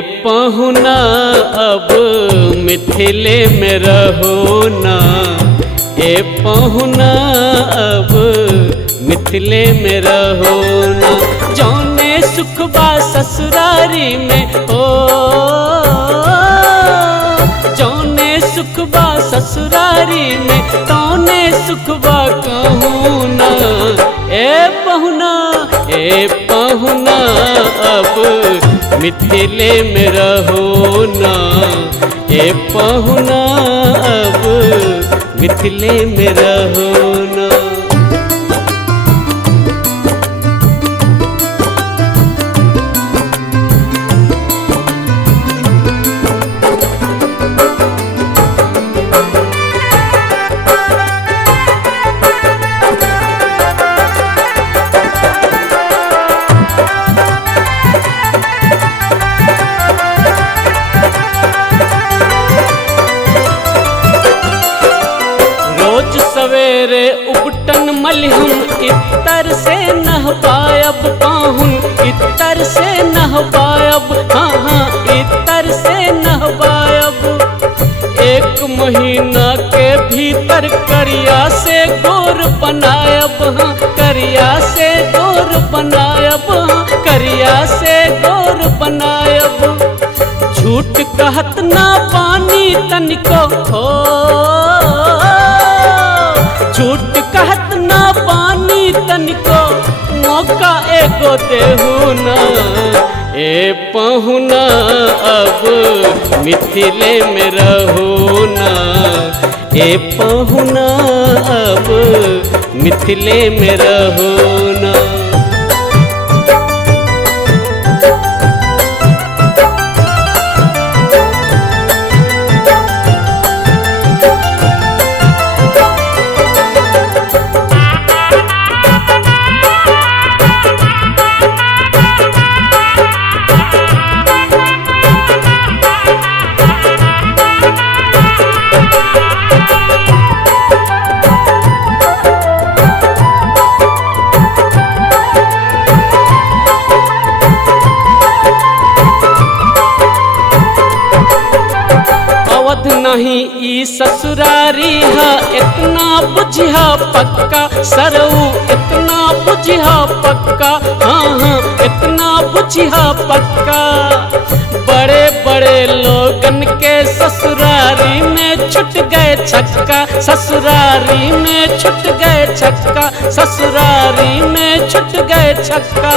पहुना अब मिथिले में रहो ना, ए पहुना अब मिथिले में रहो ना। जौने सुख बा ससुरारी में हो, जौने सुख बा ससुरारी में तौने सुख बा कहूँ ना। ए पहुना अब मिथिले में रहो ना, ए पहुना अब मिथिले में रहो ना। रोज सवेरे उबटन मलहम इत्तर से नहबायब पाहुन, इत्तर से नहबायब, हाँ हाँ इत्तर से नहबायब। एक महीना के भीतर करिया से गोर बनायब, हाँ करिया से गोर बनायब, हाँ करिया से गोर बनायब। झूठ कहत ना पानी तनिको हो, झूठ कहत ना पानी तनिको मौका एगो देहू ना। ए पहुना अब मिथिले में रहो ना, ए पहुना अब मिथिले में रहो ना। नहीं ई ससुरारी है इतना बुझिया पक्का, सरऊ इतना बुझिया पक्का, हाँ हाँ इतना बुझिया पक्का। बड़े बड़े लोगन के ससुरारी में छुट गए छक्का, ससुरारी में छुट गए छक्का, ससुरारी में छुट गए छक्का।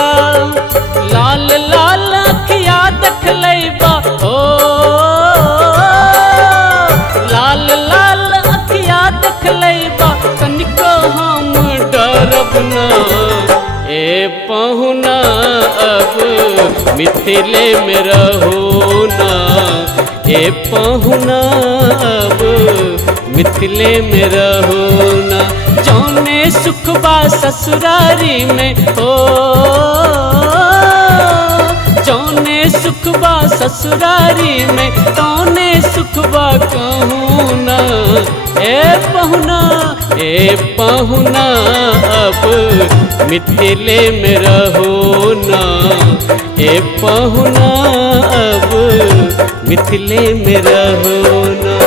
लाल लाल अखिया देख लैबा हो, लाल लाल अखिया देख लैबा तनिको हम डरब ना। ए पहुना अब मिथिले में रहो ना, ए पहुना अब मिथिले में रहो ना। जौने सुख बा ससुरारी में हो, जौने सुख बा ससुरारी में तौने सुख बा कहूँ ना। ए पहुना अब मिथिले में रहो ना, ए पहुना अब मिथिले में रहो ना।